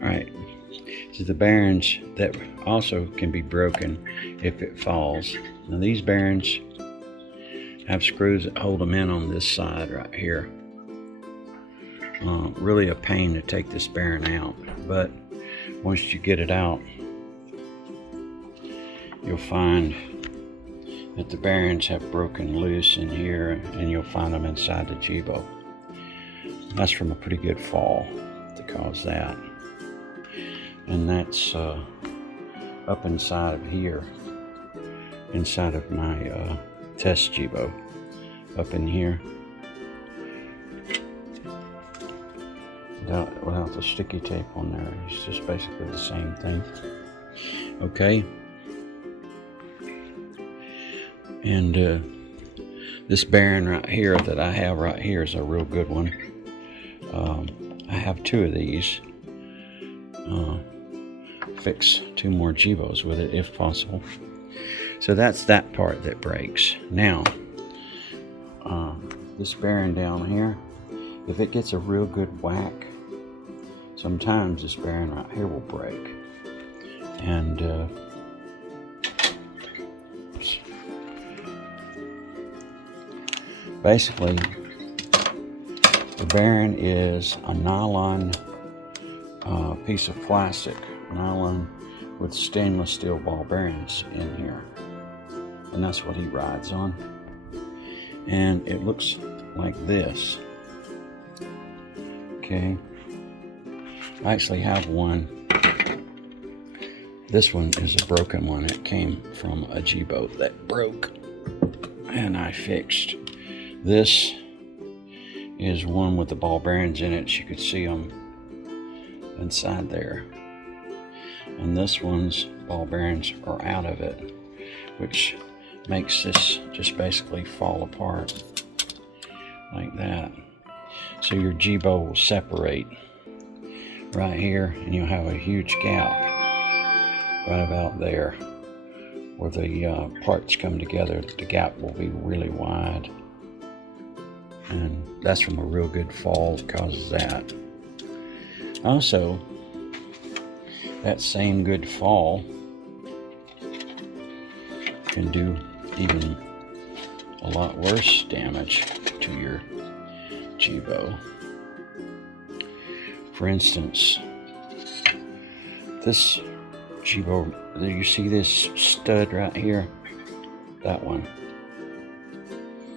Alright, so the bearings that also can be broken if it falls. Now these bearings have screws that hold them in on this side right here. Really a pain to take this bearing out, but once you get it out, you'll find that the bearings have broken loose in here, and you'll find them inside the Jibo. That's from a pretty good fall to cause that. And that's up inside of here, inside of my test Jibo, up in here. Without the sticky tape on there, it's just basically the same thing. Okay. And this bearing right here that I have right here is a real good one. I have two of these. Fix two more Jibos with it if possible. So that's that part that breaks. Now, this bearing down here, if it gets a real good whack, sometimes this bearing right here will break. And basically, the bearing is a nylon piece of plastic, nylon with stainless steel ball bearings in here. And that's what he rides on. And it looks like this. Okay. I actually have one. This one is a broken one. It came from a Jibo that broke, and I fixed. This is one with the ball bearings in it. You could see them inside there. And this one's ball bearings are out of it, which makes this just basically fall apart like that. So your Jibo will separate right here, and you'll have a huge gap right about there where the parts come together. The gap will be really wide, and that's from a real good fall that causes that. Also, that same good fall can do even a lot worse damage to your Jibo. For instance, this Jibo, you see this stud right here? That one.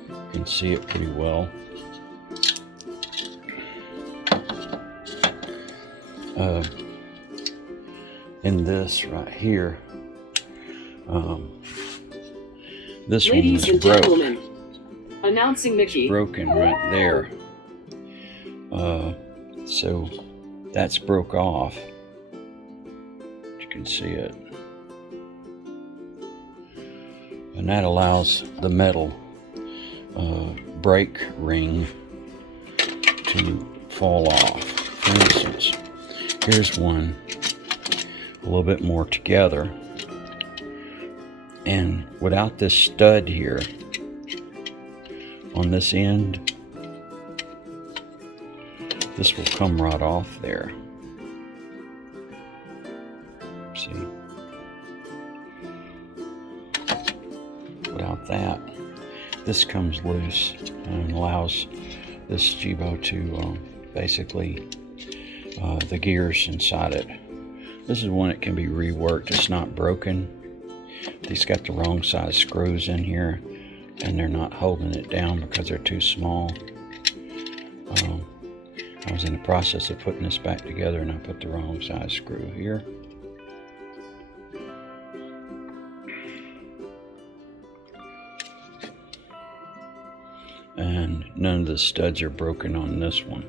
You can see it pretty well. In this right here, this Ladies one and was gentlemen, announcing Mickey. broken right there. So that's broke off. You can see it. And that allows the metal brake ring to fall off. For instance, here's one a little bit more together, and without this stud here on this end, this will come right off there. See? Without that, this comes loose and allows this Jibo to basically the gears inside it. This is one that can be reworked. It's not broken. These got the wrong size screws in here, and they're not holding it down because they're too small. I was in the process of putting this back together, and I put the wrong size screw here. And none of the studs are broken on this one.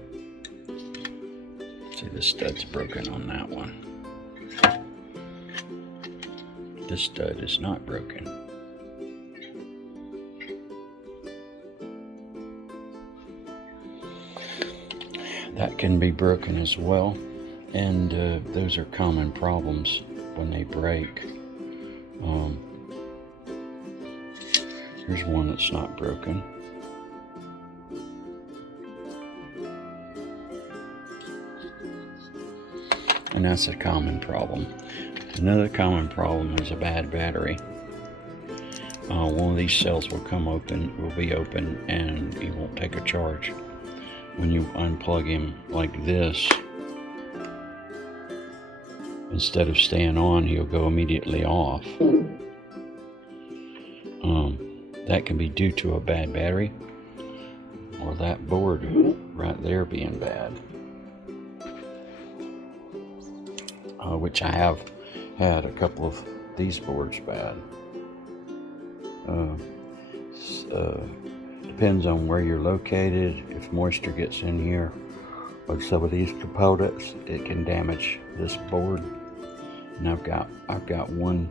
See, the stud's broken on that one. This stud is not broken. That can be broken as well, and those are common problems when they break. Here's one that's not broken. And that's a common problem. Another common problem is a bad battery. One of these cells will be open, and he won't take a charge. When you unplug him like this, instead of staying on, he'll go immediately off. That can be due to a bad battery, or that board right there being bad. Which I have had a couple of these boards bad. Depends on where you're located. If moisture gets in here or some of these components, it can damage this board. And I've got one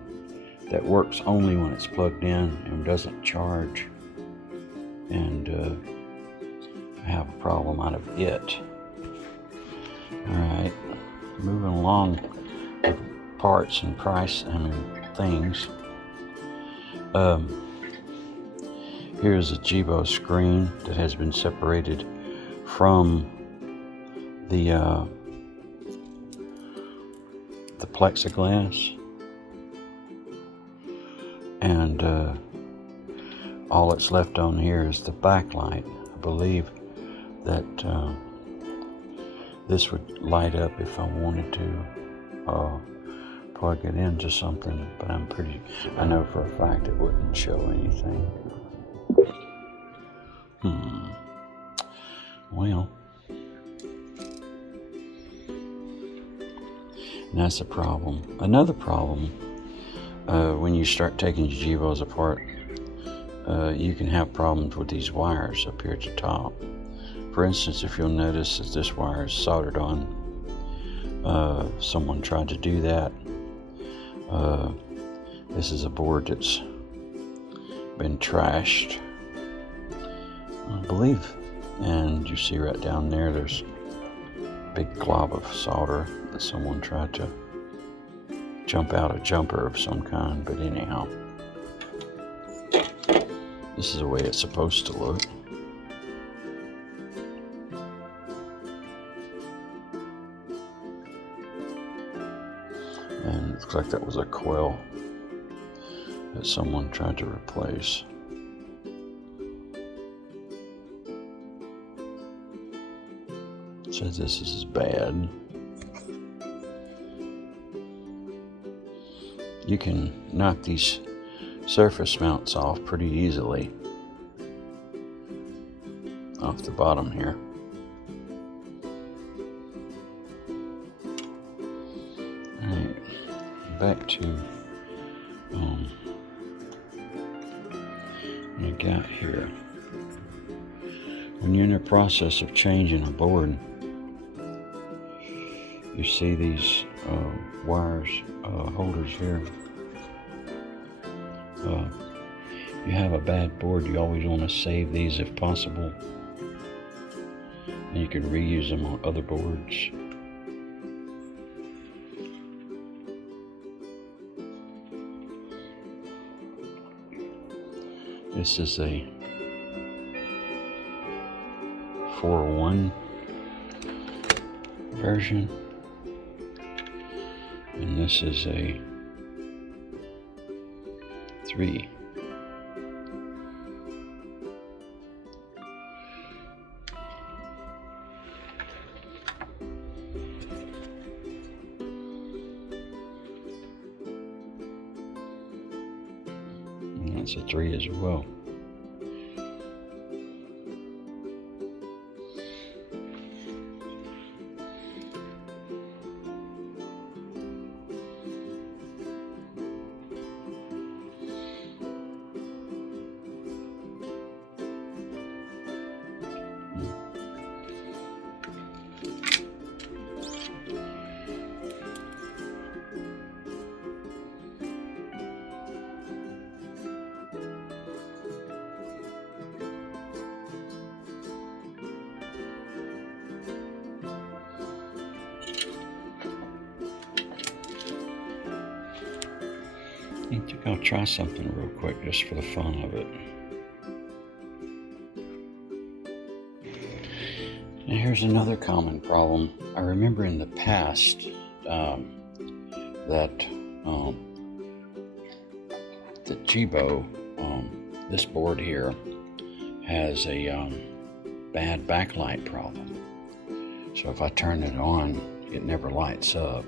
that works only when it's plugged in and doesn't charge, and I have a problem out of it. Alright, moving along with parts and things. Here's a Jibo screen that has been separated from the plexiglass, and all that's left on here is the backlight. I believe that this would light up if I wanted to plug it into something, but I know for a fact it wouldn't show anything. Well, that's a problem. Another problem, when you start taking your Jibos apart, you can have problems with these wires up here at the top. For instance, if you'll notice that this wire is soldered on, someone tried to do that. This is a board that's been trashed, I believe, and you see right down there there's a big glob of solder that someone tried to jump out a jumper of some kind. But anyhow, this is the way it's supposed to look. And it looks like that was a coil that someone tried to replace. It says this is bad. You can knock these surface mounts off pretty easily off the bottom here. Alright, back to what I got here. When you're in the process of changing a board, you see these wires, holders here. If you have a bad board, you always want to save these if possible, and you can reuse them on other boards. This is a 401 version, and this is a 3. And that's a 3 as well. I think I'll try something real quick just for the fun of it. And here's another common problem. I remember in the past, that the Jibo, this board here, has a bad backlight problem. So if I turn it on, it never lights up.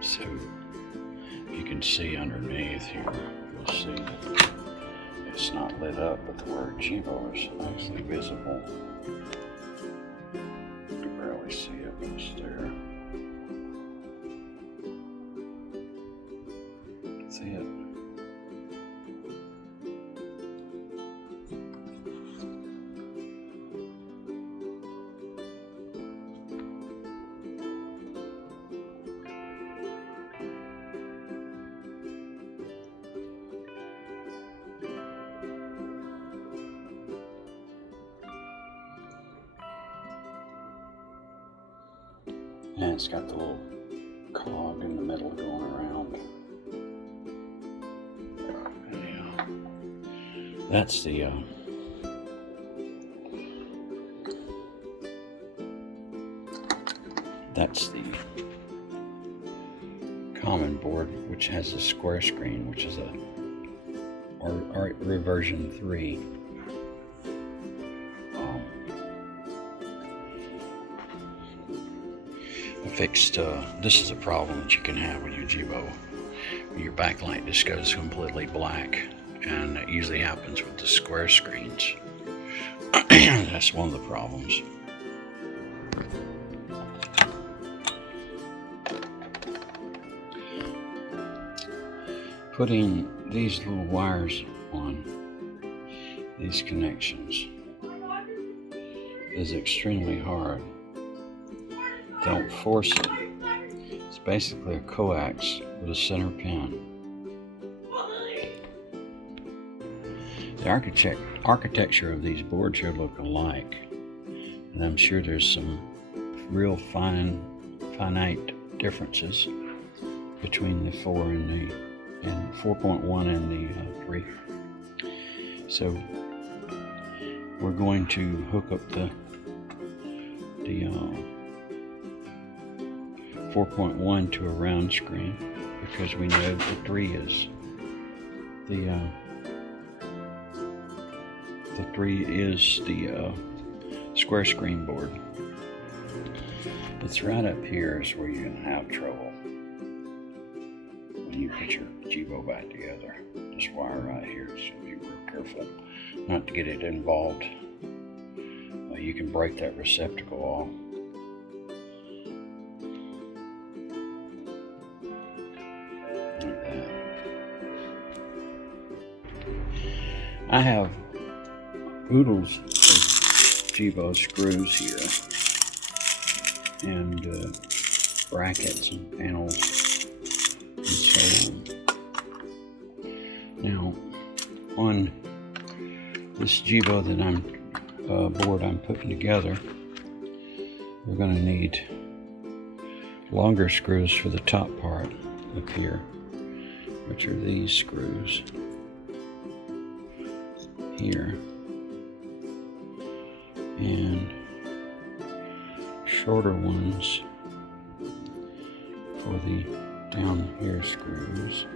So you can see underneath here, you'll see that it's not lit up, but the word Jibo is actually visible. You can barely see it, but it's there. See it? And it's got the little cog in the middle going around. Anyhow, that's the common board, which has a square screen, which is a reversion 3. Fixed, this is a problem that you can have with your Jibo. Your backlight just goes completely black, and it usually happens with the square screens. That's one of the problems. Putting these little wires on these connections is extremely hard. Don't force it. It's basically a coax with a center pin. The architecture of these boards here look alike, and I'm sure there's some real finite differences between the 4.1 and the 3. So we're going to hook up the 4.1 to a round screen, because we know the 3 is the 3 is the square screen board. It's right up here is where you're gonna have trouble when you put your Jibo back together. This wire right here, so be real careful not to get it involved. You can break that receptacle off. I have oodles of Jibo screws here, and brackets and panels and so on. Now, on this Jibo that board I'm putting together, we're going to need longer screws for the top part up here, which are these screws here, and shorter ones for the down here screws,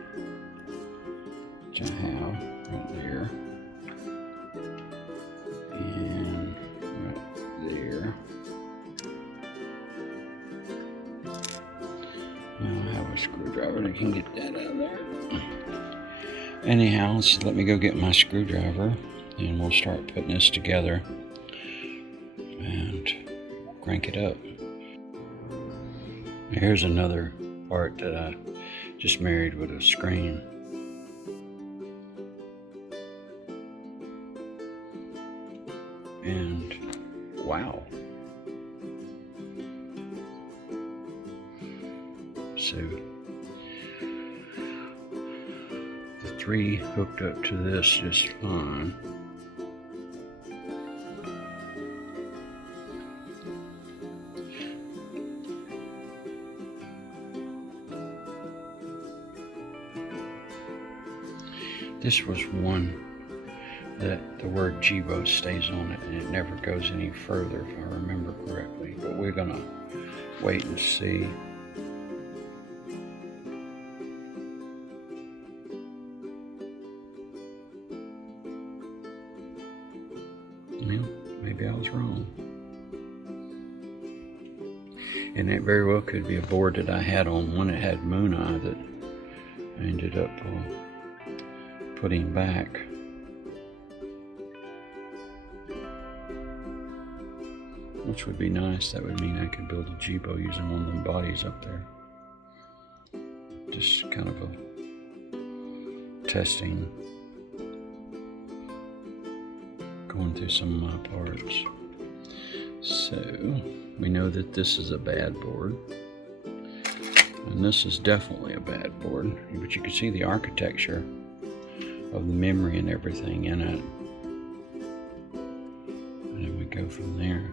which I have right there and right there. Now I have a screwdriver that can get that out of there. Anyhow, so let me go get my screwdriver, and we'll start putting this together and crank it up. Here's another part that I just married with a screen. And wow. So the 3 hooked up to this just fine. This was one that the word Jibo stays on it and it never goes any further, if I remember correctly. But we're gonna wait and see. Well, maybe I was wrong. And it very well could be a board that I had on one that had Moon Eye that I ended up putting back. Which would be nice. That would mean I could build a Jibo using one of them bodies up there. Just kind of a testing. Going through some of my parts. So, we know that this is a bad board. And this is definitely a bad board. But you can see the architecture of the memory and everything in it. And then we go from there.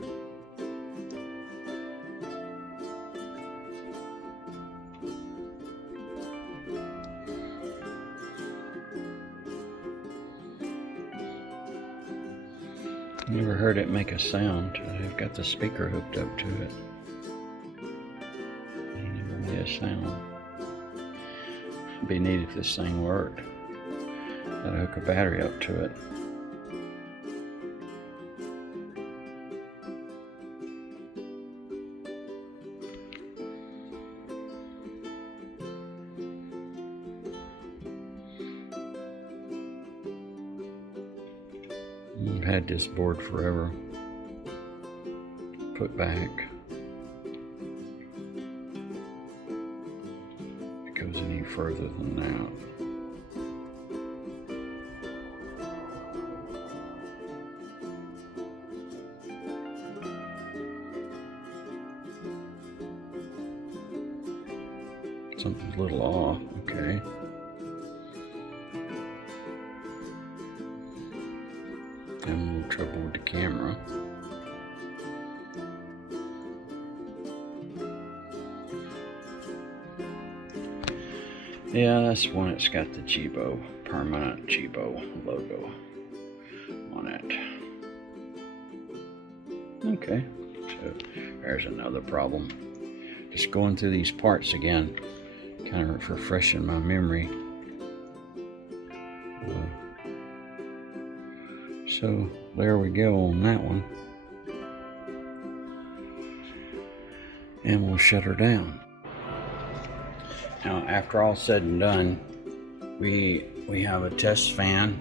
Never heard it make a sound. I've got the speaker hooked up to it. It never made a sound. It'd be neat if this thing worked. I'd hook a battery up to it. I've had this board forever. Put back. If it goes any further than that. Something's a little off, okay. Having a little trouble with the camera. Yeah, that's one that's got the Jibo, permanent Jibo logo on it. Okay, so there's another problem. Just going through these parts again, kind of refreshing my memory. So there we go on that one. And we'll shut her down. Now, after all said and done, we have a test fan,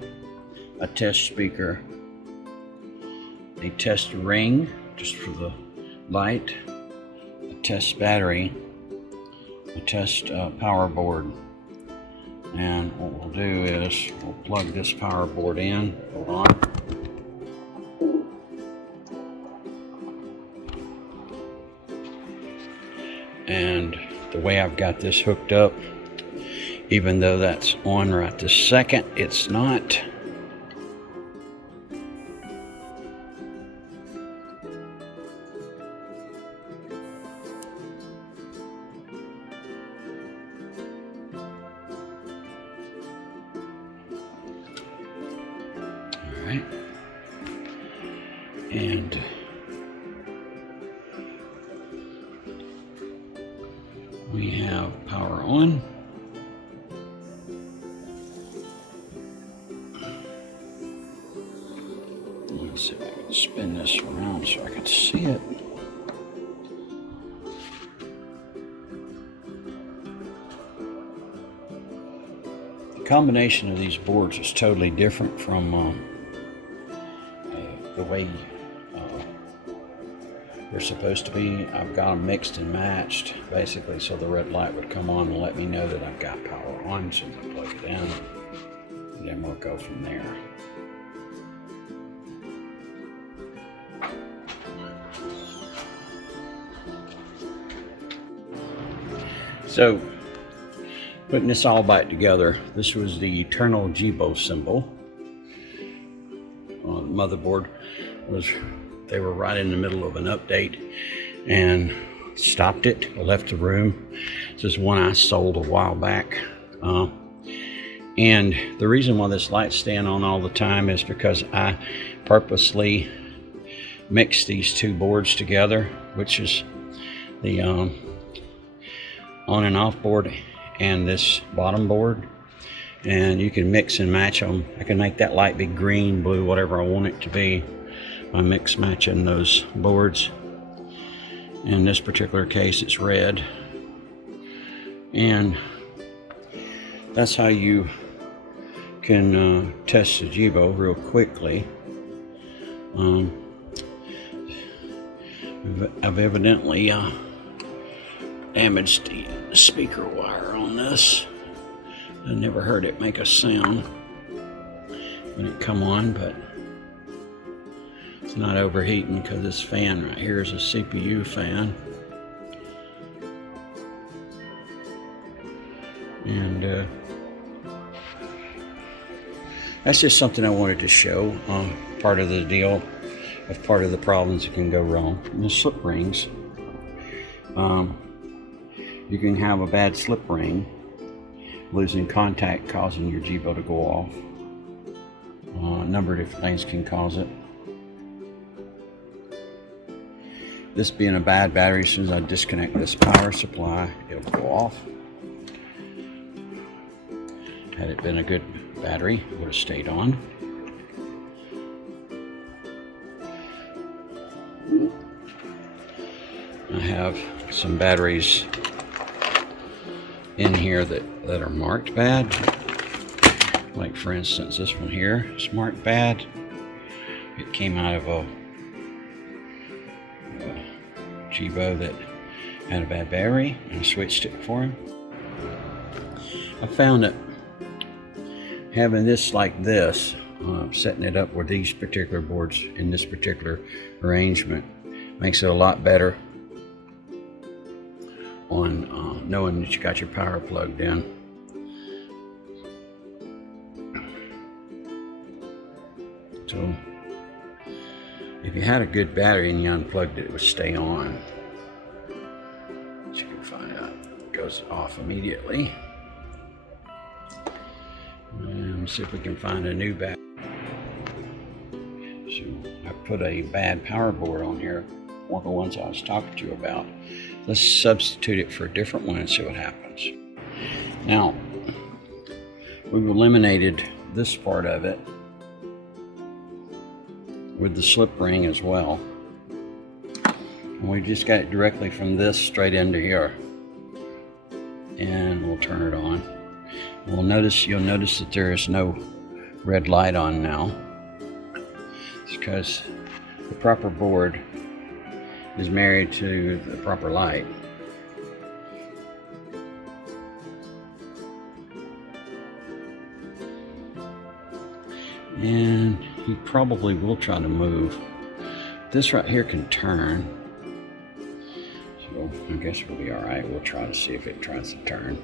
a test speaker, a test ring just for the light, a test battery, a test power board. And what we'll do is we'll plug this power board in. Hold on. And the way I've got this hooked up, even though that's on right this second, it's not. All right. And we have power on. Let's see if I can spin this around so I can see it. The combination of these boards is totally different from the way they're supposed to be. I've got them mixed and matched, basically, so the red light would come on and let me know that I've got power on, so I plug it in, and then we'll go from there. So, putting this all back together, this was the eternal Jibo symbol on the motherboard. They were right in the middle of an update and stopped it, left the room. This is one I sold a while back. And the reason why this light's staying on all the time is because I purposely mixed these two boards together, which is the on and off board and this bottom board. And you can mix and match them. I can make that light be green, blue, whatever I want it to be. I mix matching those boards. In this particular case, it's red. And that's how you can test the Jibo real quickly. I've evidently damaged the speaker wire on this. I never heard it make a sound when it come on, but it's not overheating because this fan right here is a CPU fan. And that's just something I wanted to show. Part of the deal of part of the problems that can go wrong. And the slip rings. You can have a bad slip ring, losing contact, causing your Jibo to go off. A number of different things can cause it. This being a bad battery, as soon as I disconnect this power supply, it'll go off. Had it been a good battery, it would have stayed on. I have some batteries in here that are marked bad. Like for instance, this one here is marked bad. It came out of a Jibo that had a bad battery, and I switched it for him. I found that having this like this, setting it up with these particular boards in this particular arrangement, makes it a lot better on knowing that you got your power plugged in. So if you had a good battery and you unplugged it, it would stay on. As you can find out, it goes off immediately. And let's see if we can find a new battery. So I put a bad power board on here, one of the ones I was talking to you about. Let's substitute it for a different one and see what happens. Now, we've eliminated this part of it with the slip ring as well. And we just got it directly from this straight into here. And we'll turn it on. You'll notice that there is no red light on now. It's because the proper board is married to the proper light. And he probably will try to move. This right here can turn. So I guess we'll be all right. We'll try to see if it tries to turn.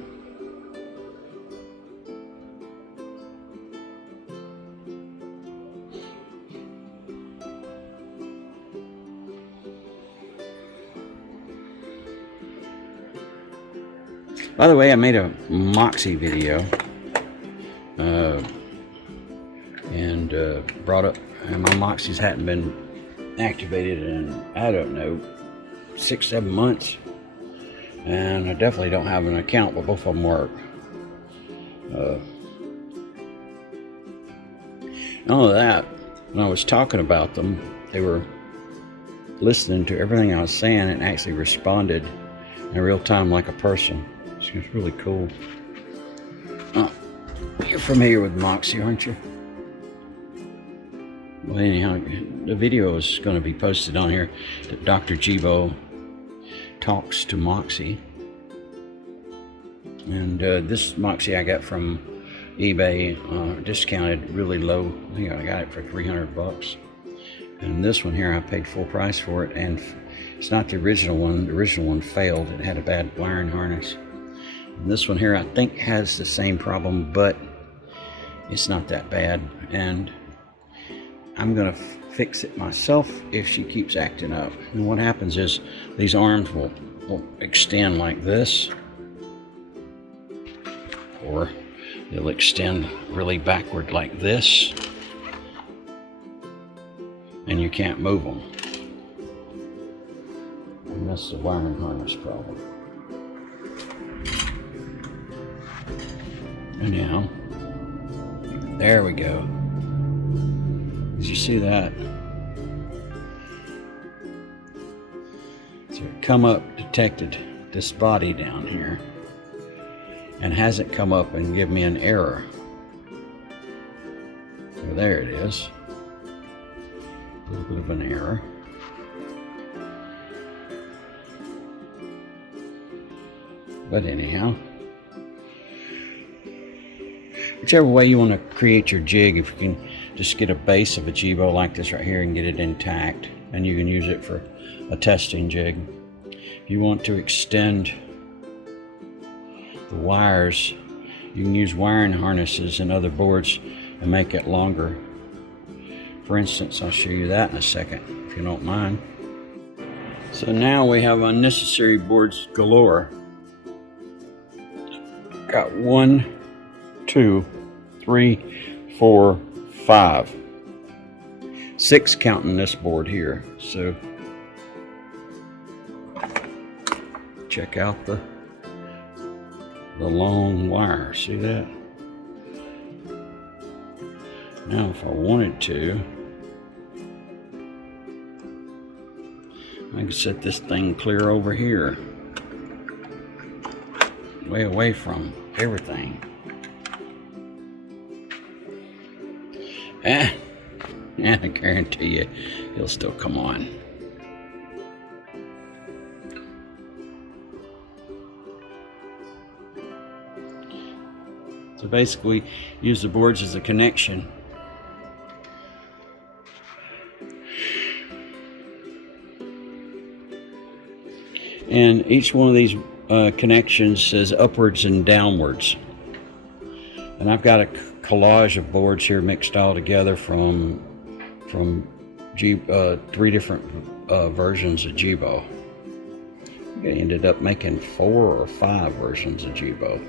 By the way, I made a Moxie video and brought up, and my Moxies hadn't been activated in, I don't know, 6-7 months, and I definitely don't have an account, but both of them work. All of that, when I was talking about them, they were listening to everything I was saying and actually responded in real time like a person. It's really cool. Oh, you're familiar with Moxie, aren't you? Well, anyhow, the video is going to be posted on here that Dr. Jibo talks to Moxie. And this Moxie I got from eBay, discounted really low. I think I got it for $300. And this one here, I paid full price for it, and it's not the original one. The original one failed. It had a bad wiring harness. And this one here, I think, has the same problem, but it's not that bad. And I'm gonna fix it myself if she keeps acting up. And what happens is these arms will extend like this, or They'll extend really backward like this, and you can't move them. And that's the wiring harness problem. Anyhow, there we go. Did you see that? So it come up, detected this body down here, and hasn't come up and give me an error. So there it is. A little bit of an error. But anyhow, whichever way you want to create your jig, if you can just get a base of a Jibo like this right here and get it intact, and you can use it for a testing jig. If you want to extend the wires, you can use wiring harnesses and other boards and make it longer. For instance, I'll show you that in a second, if you don't mind. So now we have unnecessary boards galore. Got 1, 2, 3, 4, 5. 6 counting this board here. So check out the long wire. See that? Now if I wanted to, I can set this thing clear over here, way away from everything. And I guarantee you he'll still come on. So basically, use the boards as a connection. And each one of these connections says upwards and downwards. And I've got a collage of boards here mixed all together from 3 different versions of Jibo. I ended up making 4 or 5 versions of Jibo,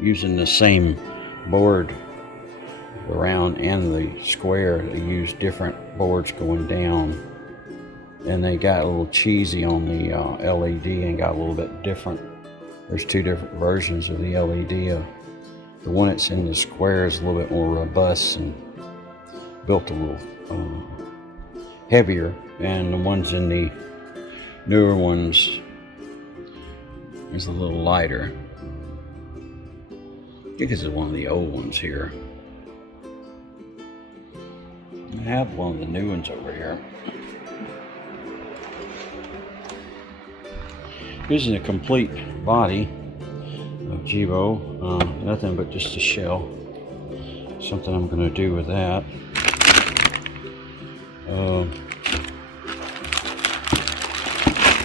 using the same board around and the square. They used different boards going down, and they got a little cheesy on the LED and got a little bit different. There's 2 different versions of the LED. The one that's in the square is a little bit more robust and built a little heavier, and the ones in the newer ones is a little lighter. I think this is one of the old ones here. I have one of the new ones over here. This is a complete body of Jibo, nothing but just a shell. Something I'm going to do with that.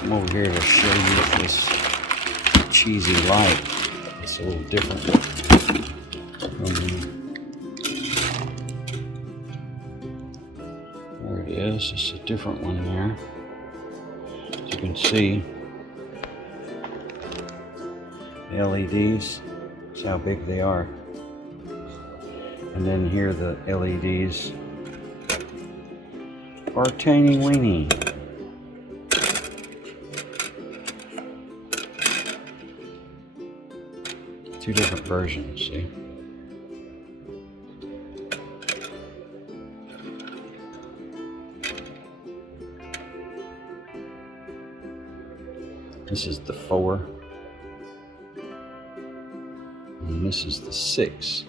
I'm over here to show you this cheesy light. It's a little different. There it is. It's a different one there. As you can see, the LEDs, see how big they are. And then here the LEDs are teeny weeny. Two different versions, see? This is the 4. And this is the 6.